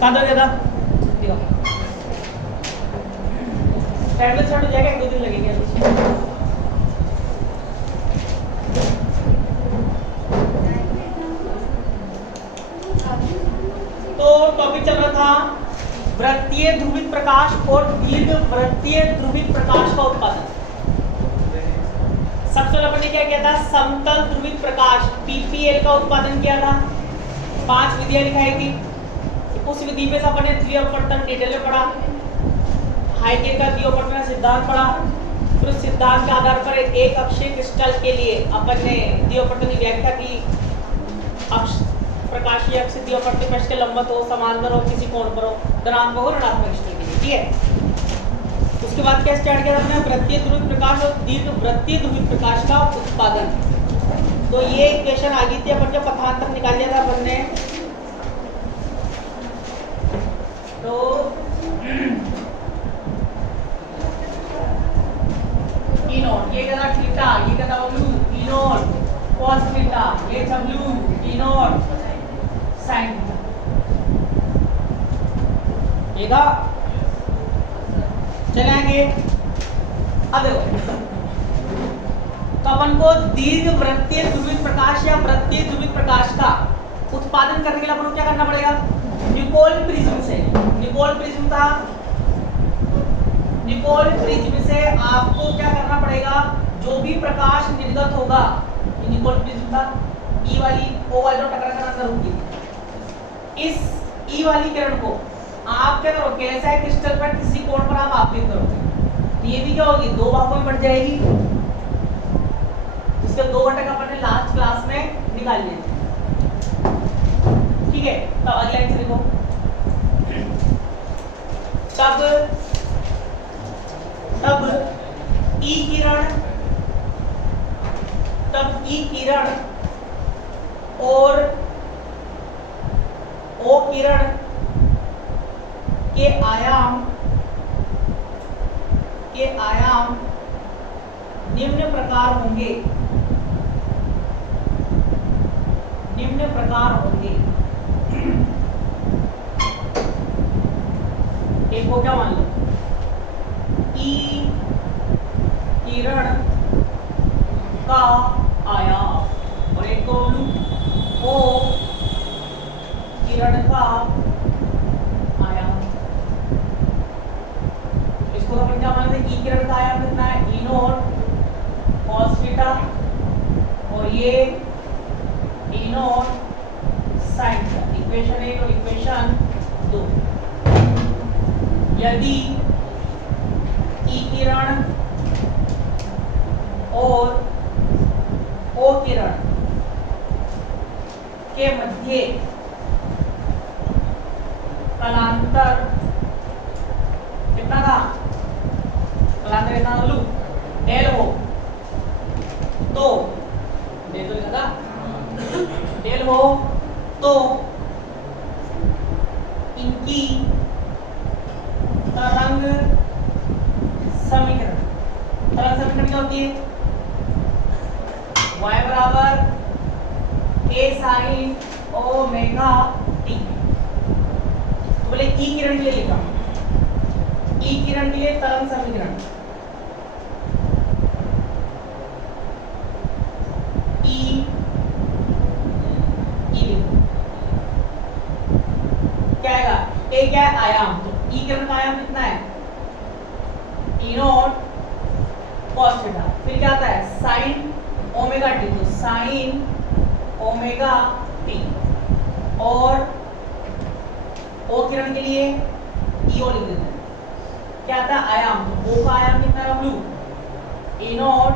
कहाँ दो गया था? टैबलेट स्टार्ट हो जाएगा, 1-2 दिन लगेंगे। तो टॉपिक चल रहा था वृत्तीय ध्रुवित प्रकाश और दीर्घ वृत्तीय ध्रुवित प्रकाश का उत्पादन। सबसे पहले अपन ने क्या किया था? समतल ध्रुवित प्रकाश पीपीएल का उत्पादन किया था। 5 विधियां लिखाई थी। उस विधि पे अपन ने द्विअपवर्तन डिटेल में पढ़ा, हाइगेन का द्विअपवर्तन सिद्धांत पढ़ा। फिर उस सिद्धांत के आधार पर एक अक्षीय क्रिस्टल के लिए अपन ने द्विअपवर्तन की व्याख्या की। अक्ष प्रकाशीय अक्ष द्विअपवर्तन पृष्ठ के लंबवत हो, समांतर हो, किसी कोण पर हो, धनात्मक हो, ऋणात्मक क्रिस्टल के लिए। ठीक है। उसके बाद क्या स्टार्ट किया हमने? वृत्तीय ध्रुवित प्रकाश और दीर्घ वृत्तीय ध्रुवित प्रकाश का उत्पादन। तो ये इक्वेशन आ गई थी, अपन जब पथांतर निकाल लिया था अपन ने। तो ई नॉट, ये क्या था? थीटा, ये क्या था? w E not cos theta, ये w E not sin theta. ये था। चलेंगे अब देखो, तो अपन को दीर्घ वृत्तीय ध्रुवित प्रकाश या वृत्तीय ध्रुवित प्रकाश का उत्पादन करने के लिए अपन को क्या करना पड़ेगा? निकोल प्रिज्म से। निकोल प्रिज्म था, निकोल प्रिज्म से आपको क्या करना पड़ेगा? जो भी प्रकाश निर्गत होगा, ये निकोल प्रिज्म था, ई वाली ओ वाली जो टकरा कर अंदर होगी, इस ई वाली किरण को आप क्या करोगे? ऐसा है क्रिस्टल पर किसी कोण पर आप आपतित करोगे, ये भी क्या होगी? 2 भागों में बढ़ जाएगी। इसके 2 घटक अपन ने लास्ट क्लास में निकाल लिए थे। ठीक है। तो अगला लाइन से देखो, तब ई किरण और ओ किरण के आयाम निम्न प्रकार होंगे। एक को क्या मान लो? ई किरण का आयाम, और एक को ओ किरण का आयाम। इसको अपन क्या मानते हैं? ई किरण का आयाम कितना है? ई नॉट cos थीटा, और ये ई नॉट sin थीटा। इक्वेशन 1 और इक्वेशन 2। यदि ई किरण और ओ किरण के मध्य कलांतर कितना था? कलांतर कितना बोलूं? डेल हो, तो डेल तो लिखा था, डेल हो तो इनकी तरंग समीकरण क्या होती है? y बराबर a sin ओमेगा t। तो बोले ई किरण के लिए लिखा, ई किरण के लिए तरंग समीकरण ई क्या आएगा? a क्या है? आयाम। तो ई किरण का आयाम कितना है? ई नॉट cos थीटा। फिर क्या आता है? sin ओमेगा t, तो sin ओमेगा t। और ओ किरण के लिए ई ओ लिख देते हैं। क्या आता है? आयाम। तो ओ का आयाम कितना है? w E not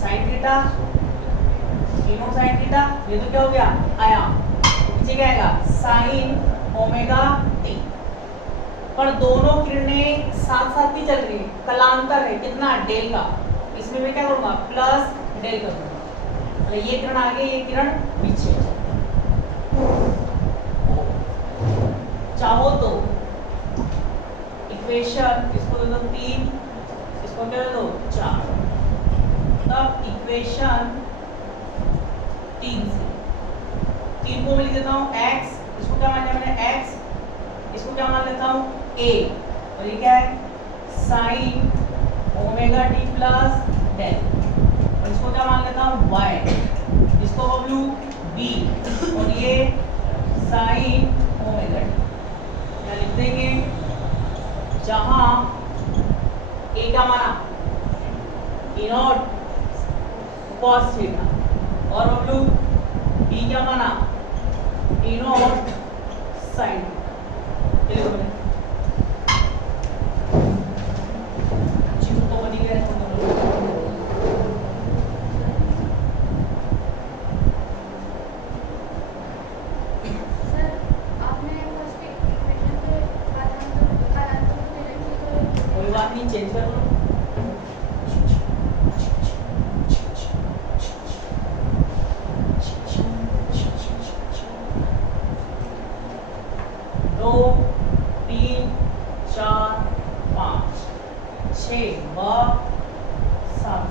sin theta, E not sin theta. ये तो क्या हो गया? आयाम। पीछे क्या आएगा? sin omega t। पर दोनों किरणें साथ साथ नहीं चल रही, कलांतर है कितना? डेल का। इसमें मैं क्या करूंगा? प्लस डेल करूंगा। तो ये किरण आगे, ये किरण पीछे। चाहो तो इक्वेशन इसको दे दो 3, इसको क्या दे दो? 4। तब इक्वेशन 3 से 3 को मैं लिख देता हूँ x, इसको क्या मान लिया मैंने? x इसको क्या मान लेता हूँ a, और ये क्या है sine omega T plus del, और इसको क्या मान लेता हूँ y, इसको बबलू b, और ये साइन ओमेगा टी। क्या लिख देंगे, जहां a क्या माना e नॉट cos थीटा, और बबलू b क्या माना e नॉट साइन। कोई बात नहीं, चेंज कर लो। दो, तीन, चार, पाँच, छः व सात।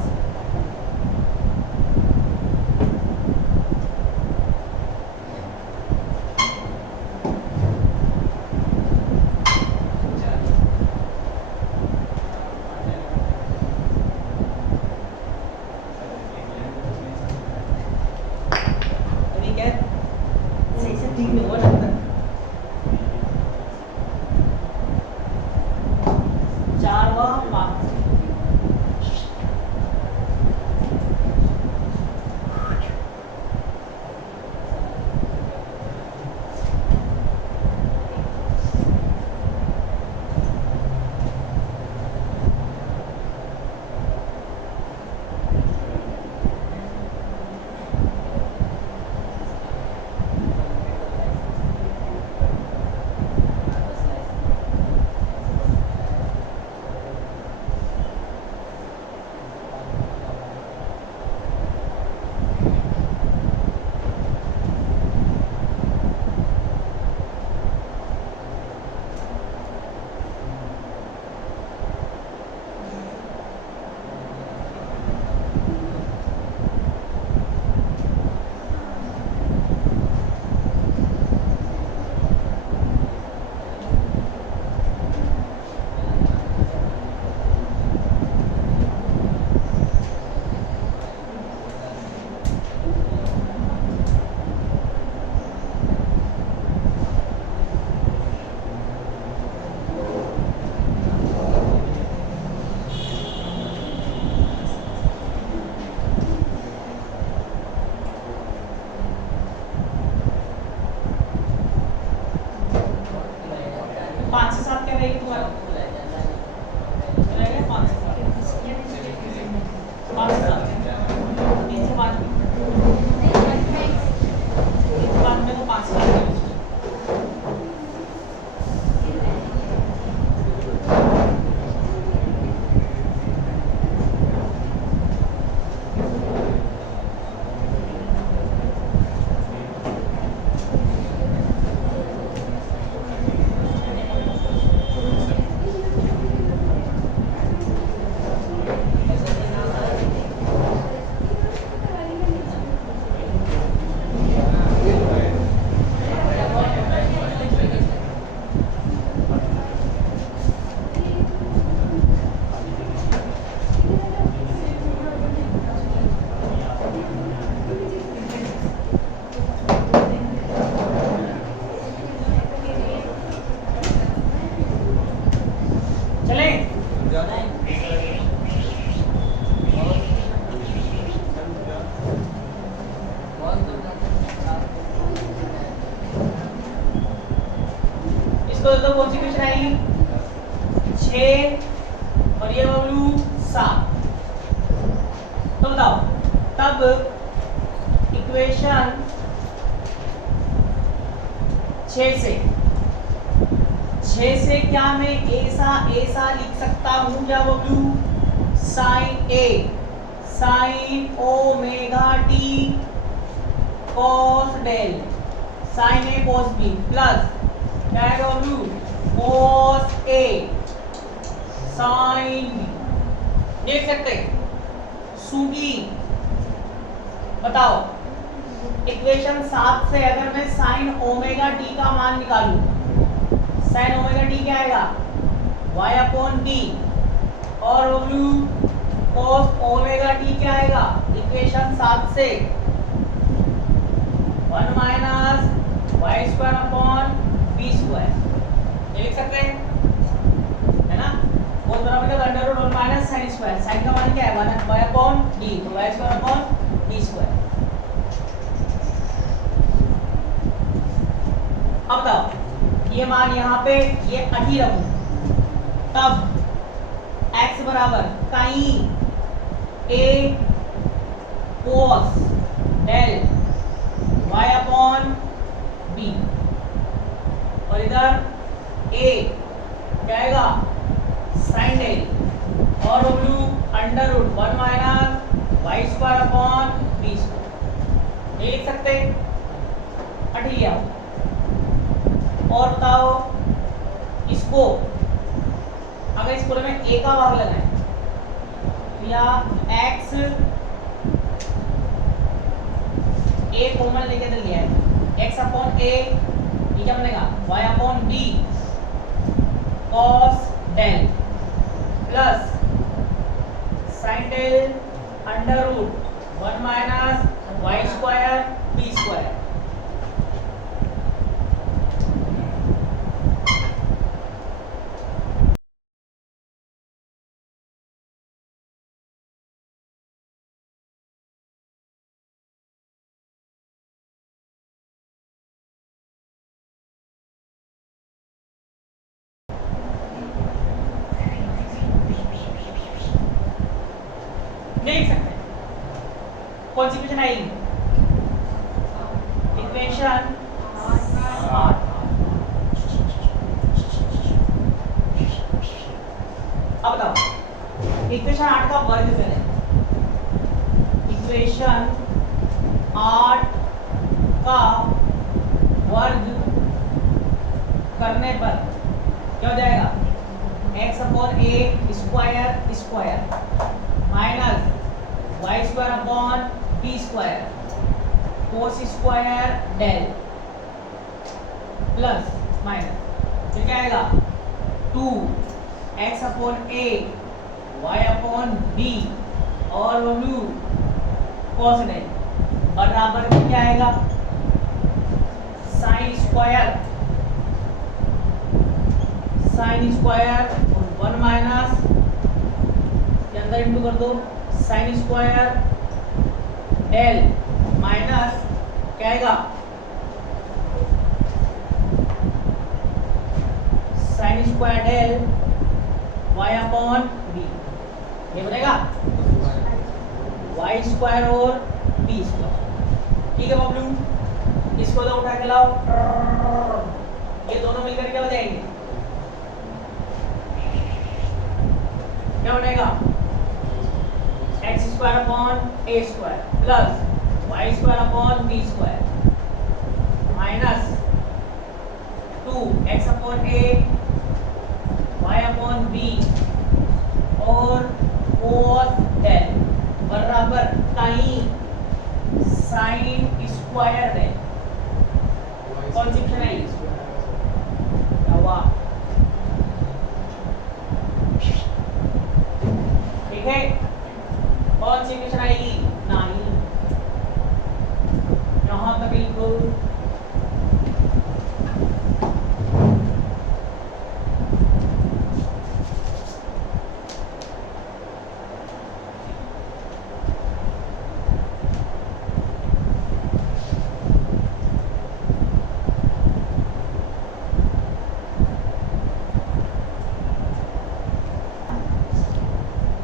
अभी क्या सही से ठीक नहीं हुआ लगता है। 4 व 5। पाँच से सात क्या रहेगी तुम्हारा? रहेगा पाँच से सात। पाँच से सात। तीन से पाँच में। तीन से पाँच में तो पाँच से सात। तो कौन सी क्वेश्चन आएगी? 6 और ये बबलू 7। तो बताओ तब इक्वेशन 6 से क्या मैं ऐसा लिख सकता हूं या W sine omega T cos del sine A cos B plus क्या है W cos A sine B. देख सकते सूगी बताओ इक्वेशन 7 से अगर मैं साइन ओमेगा टी का मान निकालूं साइन ओमेगा टी क्या आएगा y अपॉन टी और W cos ओमेगा टी क्या आएगा इक्वेशन 7 से 1 minus y square upon B square ये लिख सकते हैं है ना। और बराबर का under root 1 minus sine square sine का मान क्या है 1 वाई अपॉन डी तो y square upon D square. अब बताओ ये मान यहाँ पे ये अठी रखूं तब x बराबर काई a cos del y upon b और इधर a क्या आएगा साइन डेल और w under root 1 minus y square upon B square ये लिख सकते अठी लिया। और बताओ इसको अगर इस पूरे में a का भाग लगाएं या x a कॉमन लेके तो लिया है x अपॉन a ये क्या बनेगा y upon b cos del plus sine del under root 1 minus y square B square. देख सकते हैं कौन सी इक्वेशन आएगी इक्वेशन 8। अब बताओ इक्वेशन 8 का वर्ग करें इक्वेशन 8 का वर्ग करने पर क्या हो जाएगा x upon a square square minus y square upon B square cos square del plus minus तो क्या आएगा 2x upon a y upon b और w cos डेल और बराबर क्या आएगा साइन स्क्वायर और 1 माइनस के अंदर इंटू कर दो साइन स्क्वायर डेल माइनस क्या आएगा sine square del y upon b ये बनेगा y स्क्वायर और b स्क्वायर। ठीक है बबलू इसको तो उठा के लाओ ये दोनों मिलकर क्या हो जाएंगे क्या बनेगा X square upon A square plus Y square upon B square minus 2x upon A Y upon B और cos डेल बराबर काई साइन स्क्वायर डेल। कौन सी इक्वेशन है क्या हुआ ठीक है कौन सी इक्वेशन आएगी 9 यहाँ तक बिल्कुल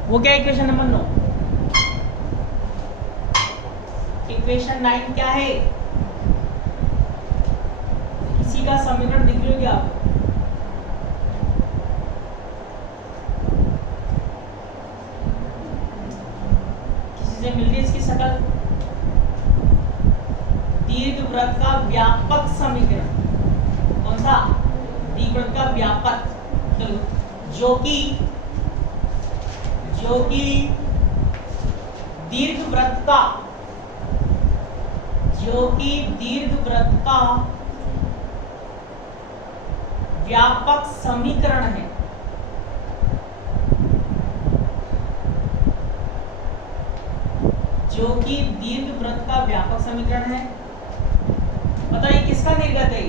वो क्या इक्वेशन नंबर 9 इक्वेशन 9 क्या है किसी का समीकरण दिख रही होगी आपको किसी से मिल रही है इसकी शक्ल दीर्घवृत्त का व्यापक समीकरण कौन सा दीर्घवृत्त का व्यापक जो कि दीर्घवृत्त का व्यापक समीकरण है। जो कि दीर्घवृत्त का व्यापक समीकरण है। बताइए किसका निर्गत है?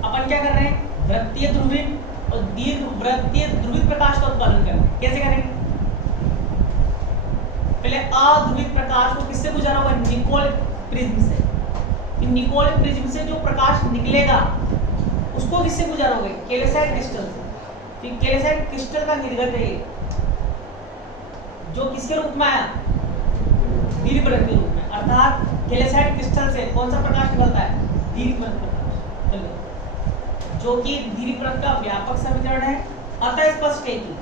अपन क्या कर रहे हैं? वृत्तीय ध्रुवित और दीर्घवृत्तीय ध्रुवित प्रकाश का उत्पादन कर रहे हैं। कैसे करेंगे? पहले अध्रुवित प्रकाश को किससे गुजारा होगा? निकोल प्रिज्म से। निकोल प्रिज्म से जो प्रकाश निकलेगा उसको किससे गुजारा होगा? कैल्साइट क्रिस्टल से। तो कैल्साइट क्रिस्टल का निर्गत है जो किसके रूप में आया? दीर्घवृत्त के रूप में। अर्थात कैल्साइट क्रिस्टल से कौन सा प्रकाश निकलता है? दीर्घवृत्त प्रकाश, जो कि दीर्घवृत्त का व्यापक समीकरण है। अतः स्पष्ट है कि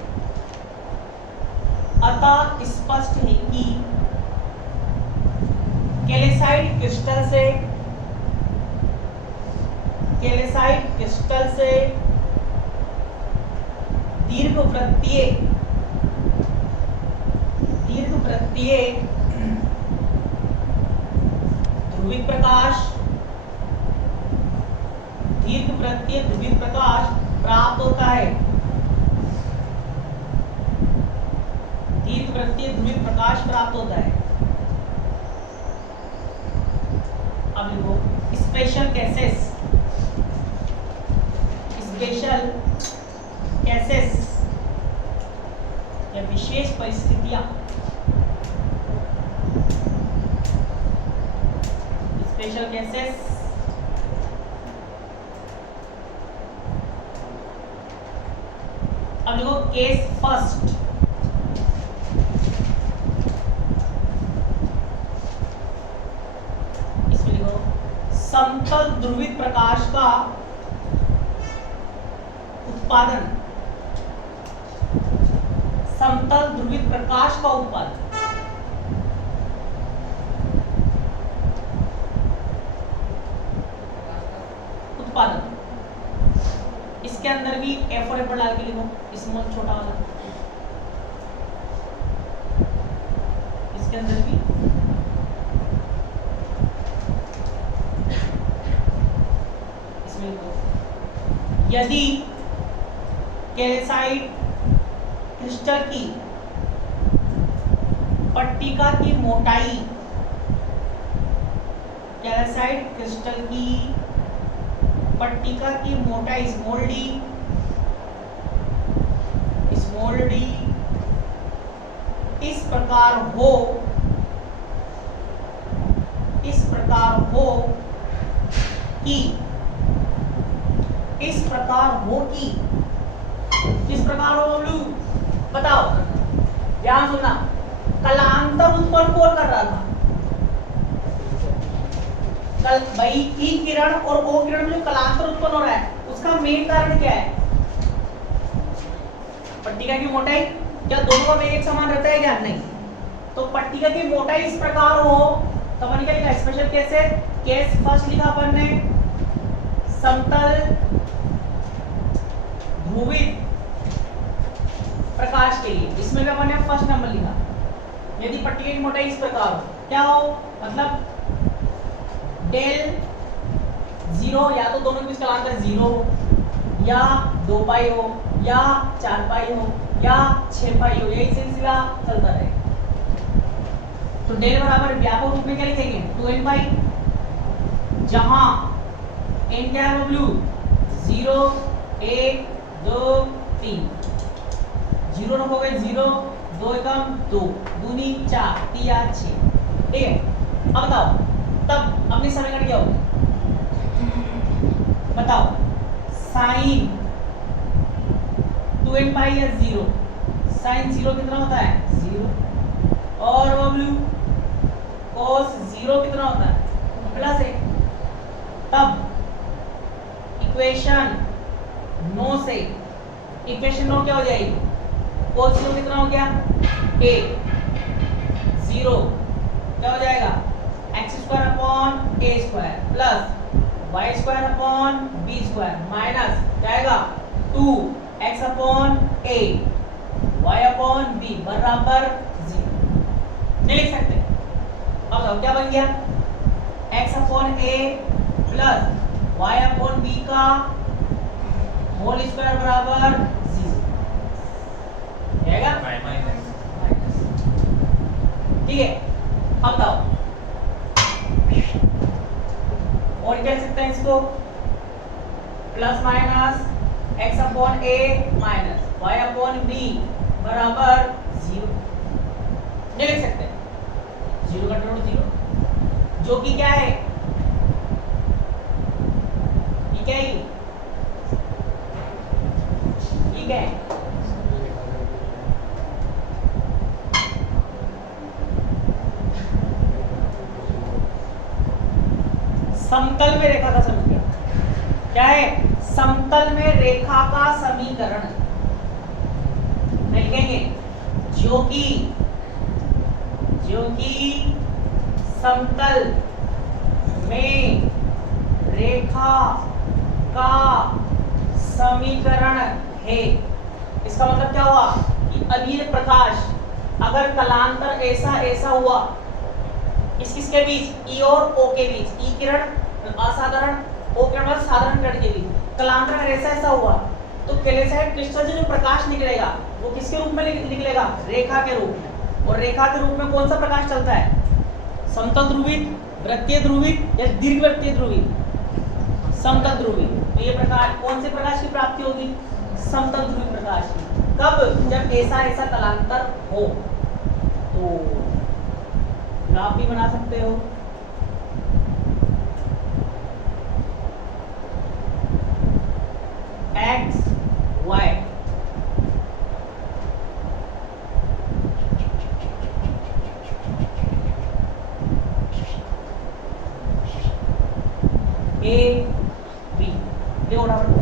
कैल्साइट क्रिस्टल से दीर्घवृत्तीय ध्रुवित प्रकाश प्राप्त होता है। दीर्घवृत्तीय ध्रुवित प्रकाश प्राप्त होता है। अब देखो स्पेशल केसेस या विशेष परिस्थितियां। स्पेशल केसेस अब देखो केस फर्स्ट। इसमें देखो समतल ध्रुवित प्रकाश का उत्पादन। समतल ध्रुवित प्रकाश का उत्पादन इसके अंदर भी एफ और एफ डाल के लिखो, स्मॉल छोटा वाला। इसके अंदर भी इसमें लिखो यदि कैल्साइट क्रिस्टल की पट्टिका की मोटाई, कैल्साइट क्रिस्टल की पट्टिका की मोटाई स्मॉल डी इस प्रकार हो कि बताओ, ध्यान सुनना। कलांतर उत्पन्न कौन कर रहा था? भाई ई किरण और ओ किरण में जो कलांतर उत्पन्न हो रहा है उसका मेन कारण क्या है? पट्टिका की मोटाई। क्या दोनों का वेग एक समान रहता है क्या? नहीं। तो पट्टिका की मोटाई इस प्रकार हो तो अपन क्या लिखा? स्पेशल केस फर्स्ट लिखा अपन ने समतल ध्रुवित प्रकाश के लिए। इसमें भी अपन ने फर्स्ट नंबर लिखा। यदि पट्टिका की मोटाई इस प्रकार हो, क्या हो? मतलब डेल 0 या तो दोनों के बीच कलांतर 0 हो या 2 पाई हो या 4 पाई हो या 6 पाई हो, यही सिलसिला चलता रहे। तो डेल बराबर व्यापक रूप में क्या लिखेंगे? 2n पाई, जहां n क्या है? ब्लू 0 1 2 3 0 रखोगे 0 2 एकम 2 दूनी 4 3 6। ठीक है, अब बताओ तब अपनी समीकरण क्या होगी? बताओ साइन 2n पाई या 0। साइन 0 कितना होता है? 0। और बबलू cos 0 कितना होता है? प्लस 1। तब इक्वेशन 9 से इक्वेशन 9 क्या हो जाएगी? cos 0 कितना हो गया? a 0 क्या हो जाएगा? x square upon a square plus y square upon b square minus जाएगा 2x upon a y upon b बराबर 0। नहीं लिख सकते? अब बताओ क्या बन गया? x upon a plus y upon b का होल स्क्वायर बराबर 0 आएगा ठीक है। अब बताओ और क्या लिख सकते हैं इसको, plus minus x upon a minus y upon b बराबर 0 ये लिख सकते हैं। 0 का नोट 0 जो कि क्या है, ये क्या है, ये क्या है, समतल में रेखा का समीकरण। क्या है, समतल में रेखा का समीकरण लिखेंगे जो कि समतल में रेखा का समीकरण है। इसका मतलब क्या हुआ कि अब ये प्रकाश अगर कलांतर ऐसा हुआ किसके बीच, ई और ओ के बीच, ई किरण असाधारण, ओ किरण और साधारण किरण के बीच कलांतर अगर ऐसा हुआ तो कैल्साइट क्रिस्टल से जो प्रकाश निकलेगा वो किसके रूप में निकलेगा, रेखा के रूप में। और रेखा के रूप में कौन सा प्रकाश चलता है, समतल ध्रुवित, वृत्तीय ध्रुवित या दीर्घवृत्तीय ध्रुवित, समतल ध्रुवित। तो ये प्रकाश कौन से प्रकाश की प्राप्ति होगी, समतल ध्रुवित प्रकाश की। कब, जब ऐसा कलांतर हो। तो ग्राफ भी बना सकते हो, x y a b देखो बराबर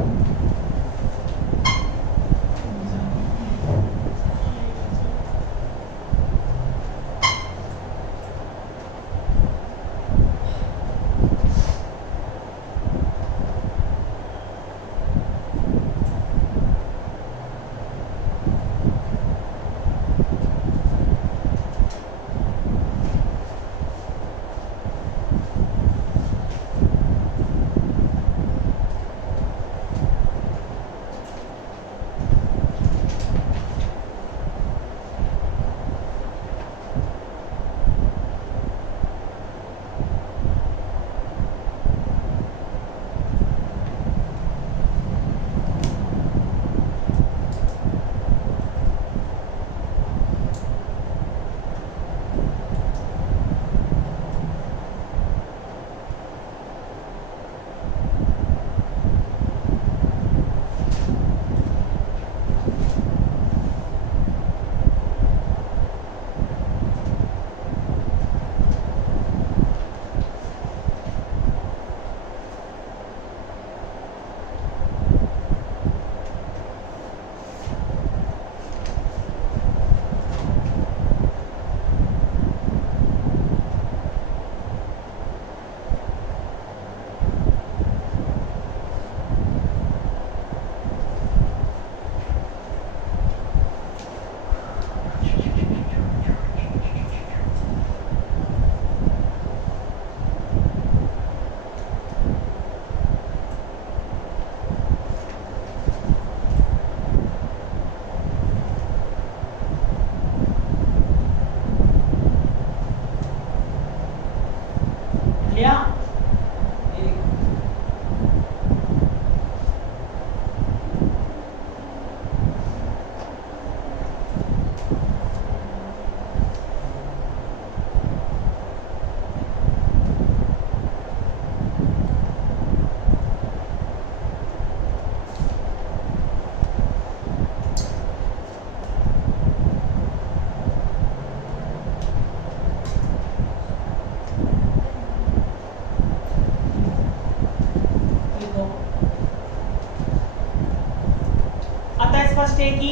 अतः स्पष्ट है कि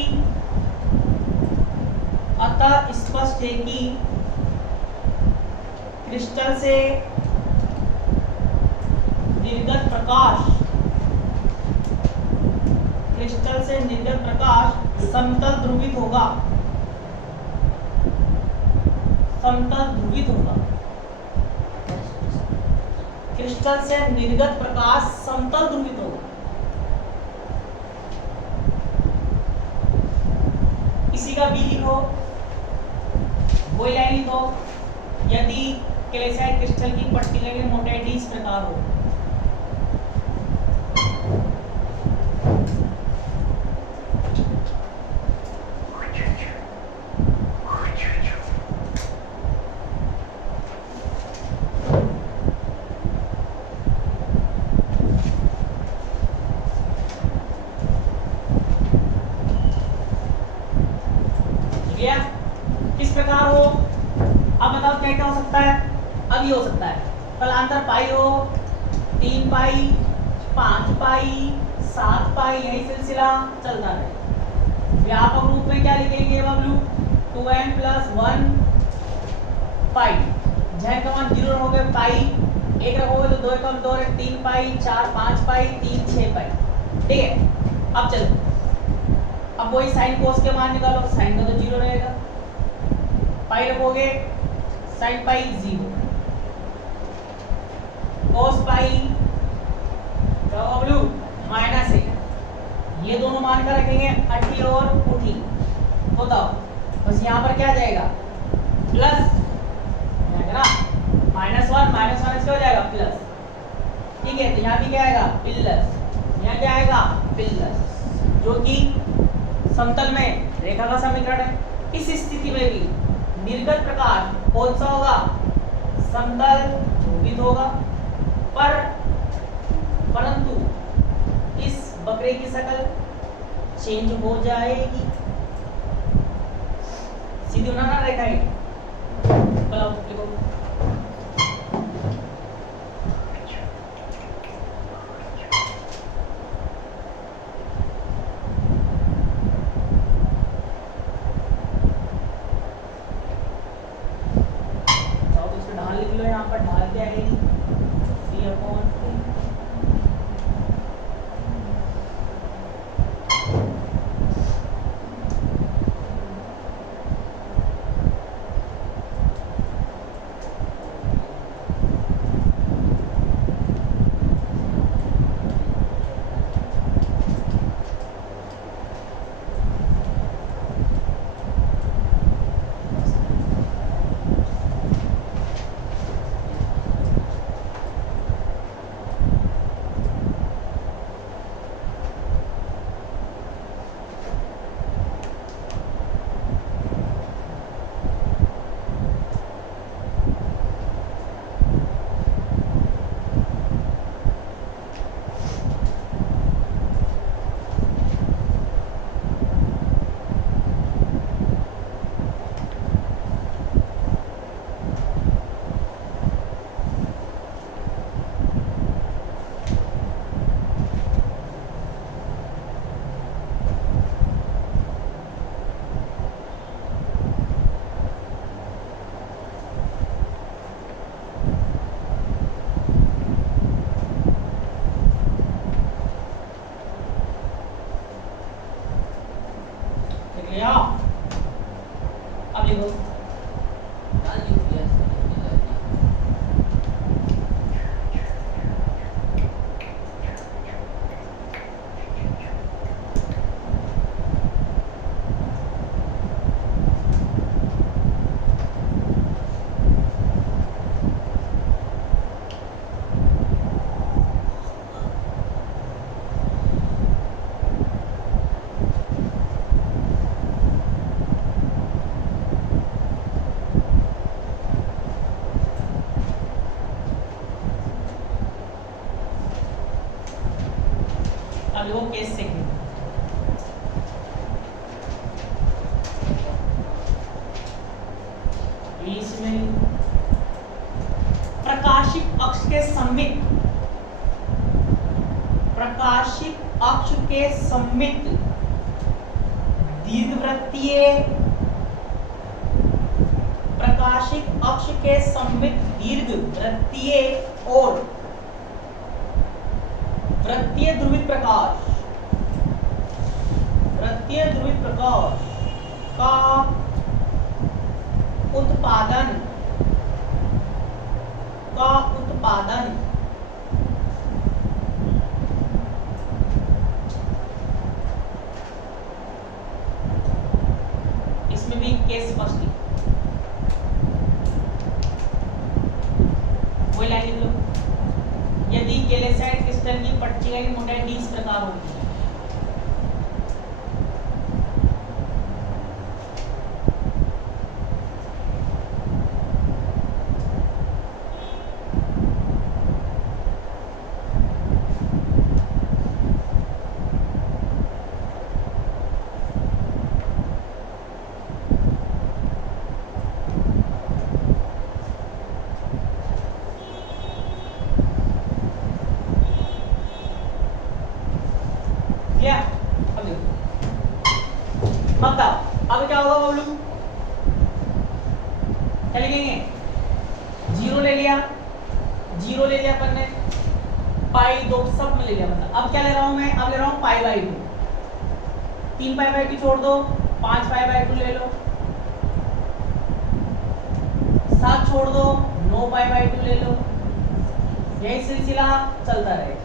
क्रिस्टल से निर्गत प्रकाश समतल ध्रुवित होगा, क्रिस्टल से निर्गत प्रकाश समतल ध्रुवित होगा। इसी का बी लिखो, वही लाइन लिखो, यदि कैल्साइट क्रिस्टल की पट्टिका की मोटाई d इस प्रकार हो। किस प्रकार हो, अब बताओ क्या क्या हो सकता है। अब ये हो सकता है कलांतर पाई हो, 3 पाई, 5 पाई, 7 पाई, यही सिलसिला चलता रहे। व्यापक रूप में क्या लिखेंगे बबलू, 2n + 1 पाई, z का मान 0 रखोगे पाई, 1 रखोगे तो 2 एकम 2 है 3 पाई, 4 5 पाई, 3 6 पाई। ठीक है, अब चलो, अब वही साइन कोस के मान निकालो, साइन का तो 0 रहेगा, पाई रखोगे साइन पाई 0, कोस पाई w -1, ये दोनों मान का रखेंगे 80 और 40। बताओ बस यहाँ पर क्या जाएगा, प्लस ना, -1 से क्या हो जाएगा प्लस। ठीक है, तो यहाँ भी क्या आएगा प्लस, यहाँ क्या आएगा प्लस, जो कि समतल में रेखा का समीकरण है। इस स्थिति में भी निर्गत प्रकाश कौन सा होगा, समतल ध्रुवित होगा, परंतु इस वक्र की शक्ल चेंज हो जाएगी। सीधी बनाना रेखा है, लिखो ढाल लिख लो, यहाँ पर ढाल क्या आएगी, 3/3। अब लिखो केस सेकंड। इसमें प्रकाशिक अक्ष के सममित, प्रकाशिक अक्ष के सममित दीर्घवृत्तीय, प्रकाशिक अक्ष के सममित दीर्घवृत्तीय और वृत्तीय ध्रुवित प्रकाश, वृत्तीय ध्रुवित प्रकाश का उत्पादन किसी कैल्साइट क्रिस्टल की पट्टिका की मोटाई d इस प्रकार होगी। क्या अब बताओ अब क्या होगा बबलू? क्या लिखेंगे? जीरो ले लिया अपन ने, पाई 2 सब में ले लिया। मतलब अब क्या ले रहा हूं मैं? अब ले रहा हूं पाई बाई 2। 3 पाई बाई 2 छोड़ दो, 5 पाई बाई 2 ले लो, 7 छोड़ दो, 9 पाई बाई 2 ले लो। यही सिलसिला चलता रहेगा।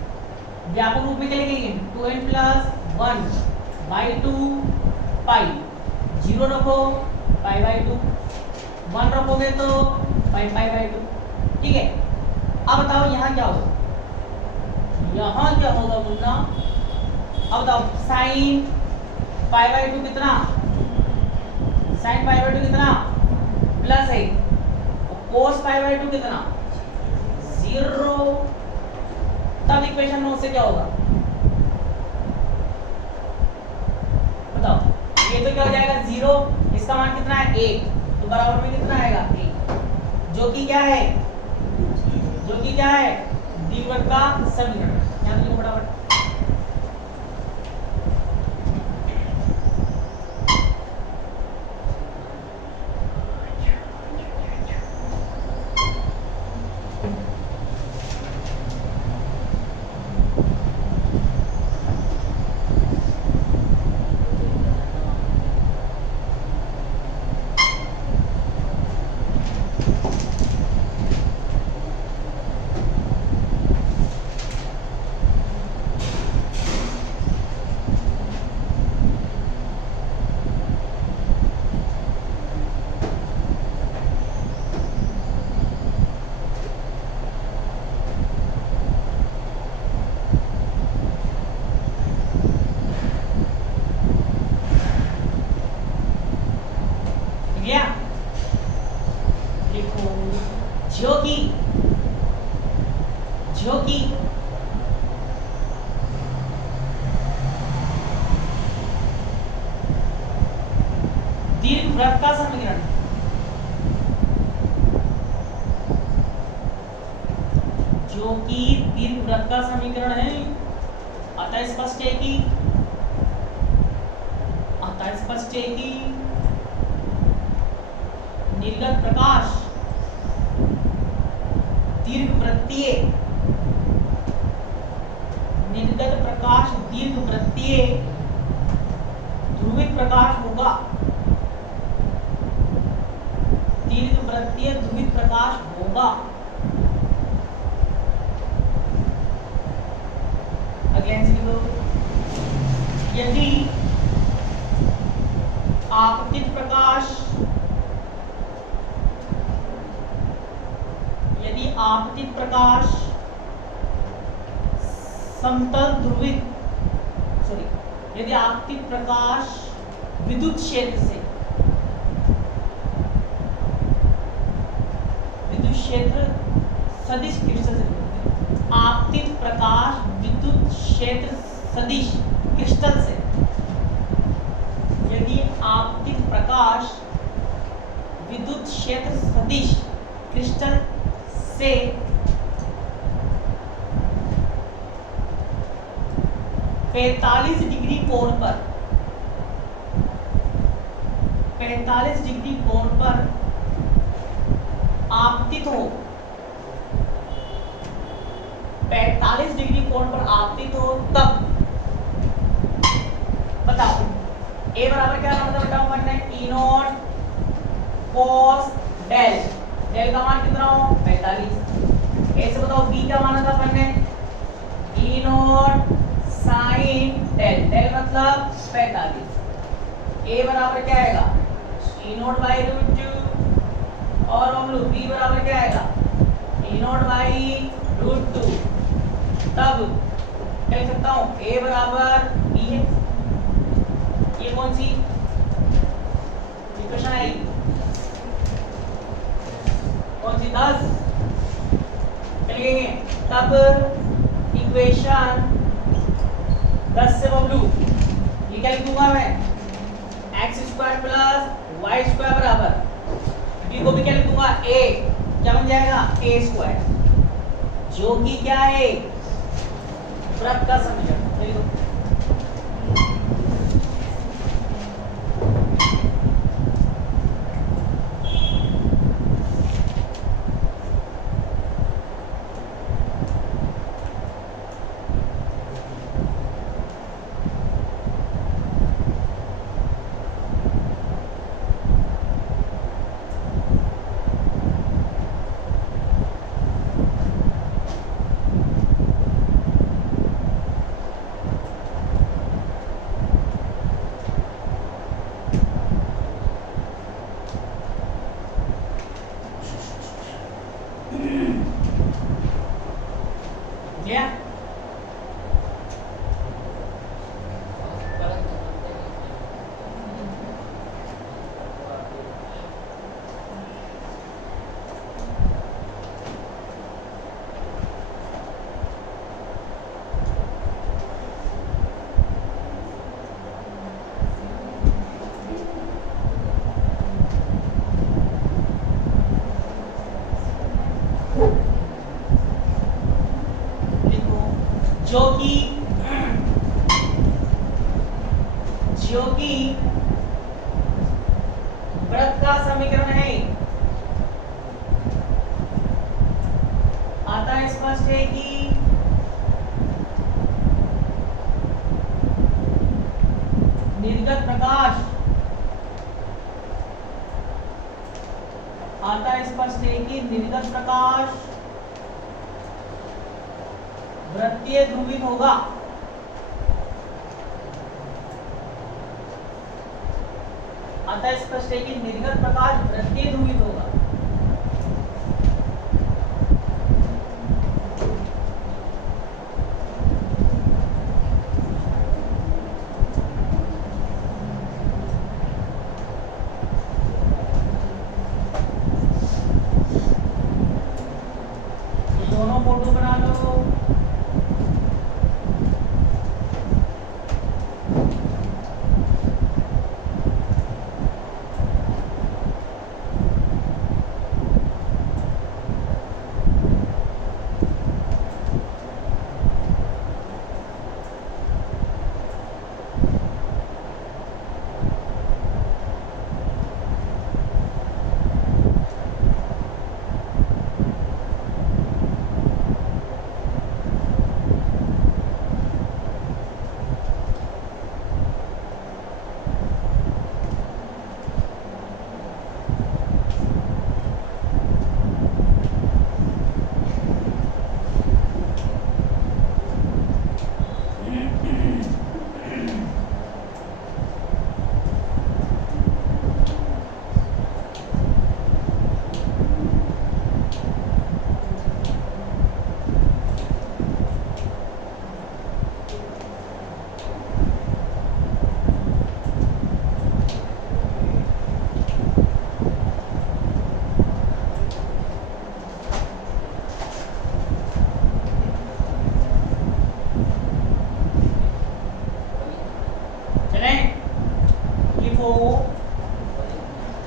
व्यापक रूप में क्या लिखेंगे? 2n + 1/2 पाई, 0 रखो पाई बाई 2, 1 रखोगे तो पाई बाई 2। ठीक है, अब बताओ यहाँ क्या होगा? यहाँ क्या होगा मुन्ना? अब बताओ साइन पाई बाई 2 कितना? साइन पाई बाई 2 कितना? +1। कोस पाई बाई 2 कितना? 0। तब इक्वेशन 9 से क्या होगा बताओ? ये तो क्या हो जाएगा 0, इसका मान कितना है 1, तो बराबर में कितना आएगा 1, जो कि क्या है दीर्घवृत्त का समीकरण। यहाँ लिखो फटाफट। जो कि दीर्घवृत्त का समीकरण, जो कि दीर्घवृत्त का समीकरण है, अतः स्पष्ट है कि निर्गत प्रकाश दीर्घवृत्तीय ध्रुवित प्रकाश होगा। दीर्घवृत्तीय ध्रुवित प्रकाश होगा। अगले आंसर लिखो। यदि आपतित प्रकाश समतल ध्रुवित यदि आपतित प्रकाश विद्युत क्षेत्र सदिश क्रिस्टल से, आपतित प्रकाश विद्युत क्षेत्र सदिश क्रिस्टल से, यदि आपतित प्रकाश विद्युत क्षेत्र सदिश क्रिस्टल से 45 डिग्री कोण पर 45 डिग्री कोण पर आपतित हो, 45 डिग्री कोण पर आपतित हो, तब बताओ ए बराबर क्या मतलब बेटा अपन ने E naught cos del, del का मान कितना हो 45। ऐसे बताओ B का मान था अपन ने E naught sin del, del मतलब 45। A बराबर क्या आएगा E नॉट बाई रूट 2 और हम लोग B बराबर क्या आएगा E नॉट बाई रूट 2। तब क्या लिख सकता हूँ a बराबर b है। ये कौन सी इक्वेशन आएगी, कौन सी 10 क्या लिखेंगे, तब इक्वेशन 10 से बबलू ये क्या लिख दूंगा मैं, x square plus Y square बराबर b को भी क्या लिख दूंगा a, क्या बन जाएगा a स्क्वायर, जो कि क्या है वृत्त का समीकरण। लिख दो। Yeah. जो कि वृत्त का समीकरण है, आता है स्पष्ट है कि निर्गत प्रकाश, आता है स्पष्ट है कि निर्गत प्रकाश वृत्तीय ध्रुवित होगा। आता स्पष्ट है कि निर्गत प्रकाश वृत्तीय ध्रुवित होगा। दोनों फोटो बना लो।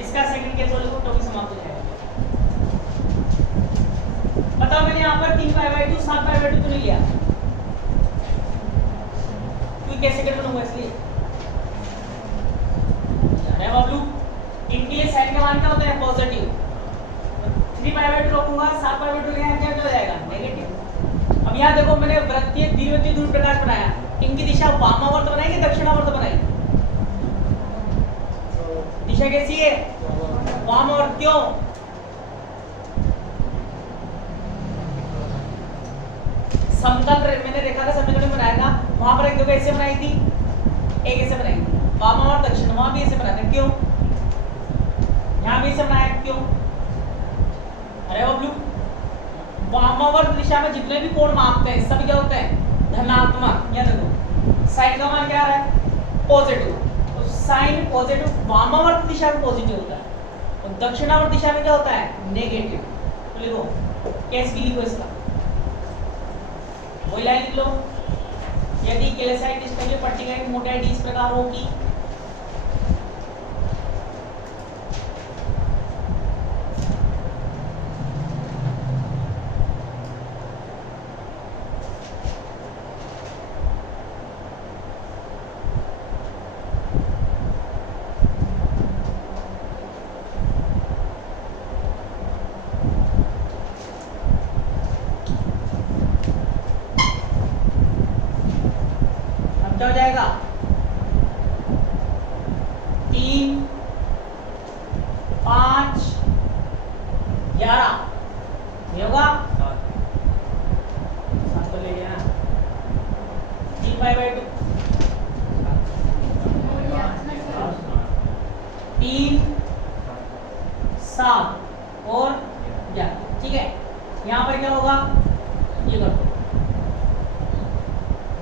इसका सेकंड केस वाले को टॉपिक समाप्त हो जाएगा। बताओ मैंने यहाँ पर 3π/2 7π/2 तो नहीं लिया, क्योंकि कैसे कर बनूंगा इसलिए। अरे बाबू इनके लिए साइन का मान क्या होता है पॉजिटिव, 3π/2 रखूंगा 7π/2 यहाँ क्या हो जाएगा नेगेटिव। अब यहाँ देखो मैंने वृत्तीय द्विवृत्तीय ध्रुव प्रकाश बनाया, इनकी दिशा वामावर्त बनाई कि दक्षिणावर्त बनाई, दिशा कैसी है वामावर्त। क्यों? समतल मैंने रेखा का समीकरण बनाया था, वहां पर एक जगह ऐसे बनाई थी, एक ऐसे बनाई थी, वामावर्त दक्षिण, वहां भी ऐसे बनाया था। क्यों? यहाँ भी ऐसे बनाया क्यों? अरे बबलू वामावर्त दिशा में जितने भी कोण मापते हैं सभी क्या होते हैं धनात्मक। या देखो साइन का मान क्या है पॉजिटिव, तो साइन पॉजिटिव वामावर्त दिशा में पॉजिटिव होता है और दक्षिणावर्त दिशा में क्या होता है नेगेटिव। तो लिखो कैसे भी लिखो इसका वही लाइन लिख लो। यदि कैल्साइट डिस्क की पट्टिका की मोटाई d इस प्रकार होगी क्या हो जाएगा 3 5 11 ये होगा 7 तो ले गया 3 पाई बाई 2 3 7 और 11 ठीक है। यहाँ पर क्या होगा ये कर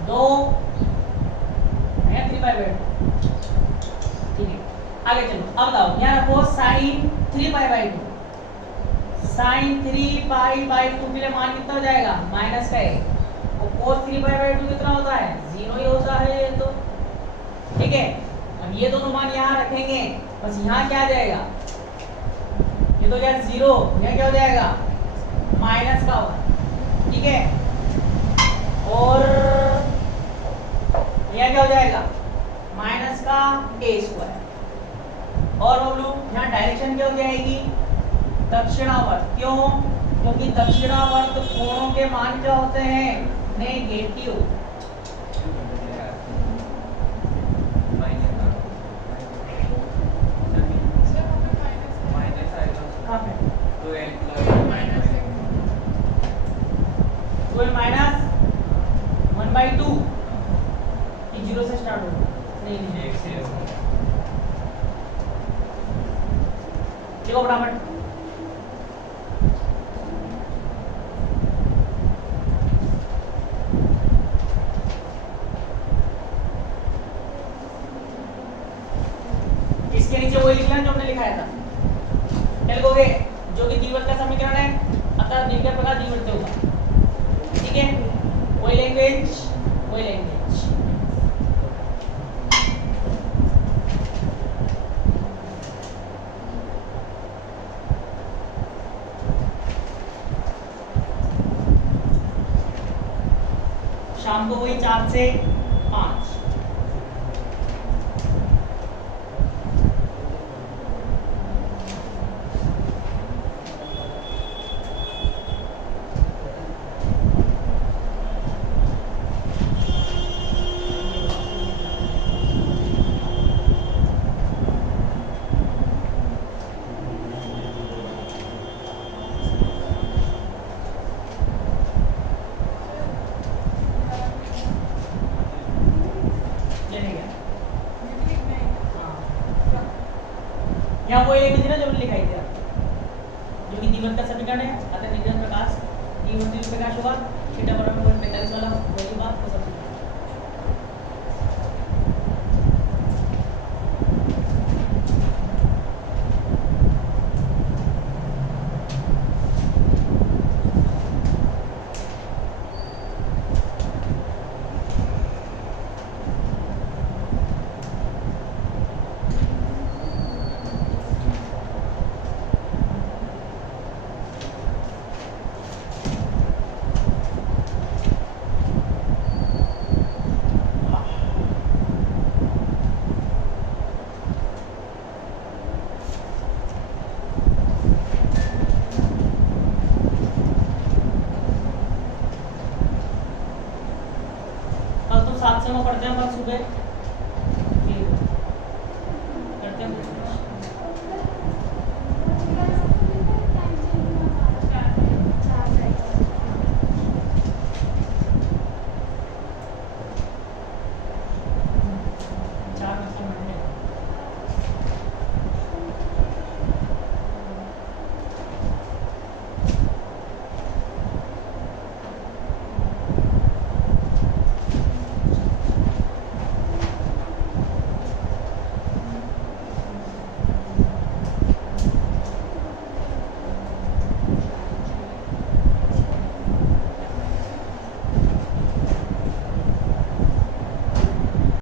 दो 2 3 पाई बाई 2 ठीक है। आगे चलो अब बताओ यहाँ रखो sine 3 pi by 2 sine 3 pi by 2 के लिए मान कितना हो जाएगा माइनस का 1 और cos 3 पाई बाई 2 कितना होता है 0 ही होता है ये तो ठीक है। अब ये दोनों मान यहाँ रखेंगे बस यहाँ क्या आ जाएगा ये तो यार 0 यहाँ क्या हो जाएगा माइनस का होगा ठीक है। और यह क्या हो जाएगा माइनस का a स्क्वायर और बबलू यहाँ डायरेक्शन क्या हो जाएगी दक्षिणावर्त। क्यों क्योंकि दक्षिणावर्त कोणों के मान क्या होते हैं नेगेटिव। माइनस 1/2 0 से स्टार्ट होगा नहीं देखो फटाफट इसके नीचे वही लिखना है जो हमने लिखाया था क्या लिखोगे जो कि द्विवर्त का समीकरण है अतः द्वितीय प्रकार द्विवर्त होगा ठीक है। वही लैंग्वेज शाम को वही 4 से 5 यहाँ कोई एक ना जो लिखाई थी जो कि द्विवर्त का समीकरण है अतः निर्जन प्रकाश द्विवर्ती प्रकाश होगा थीटा बराबर 45 वाला वही बात को समझना। कल तो 7 से 9 पढ़ते हैं कल सुबह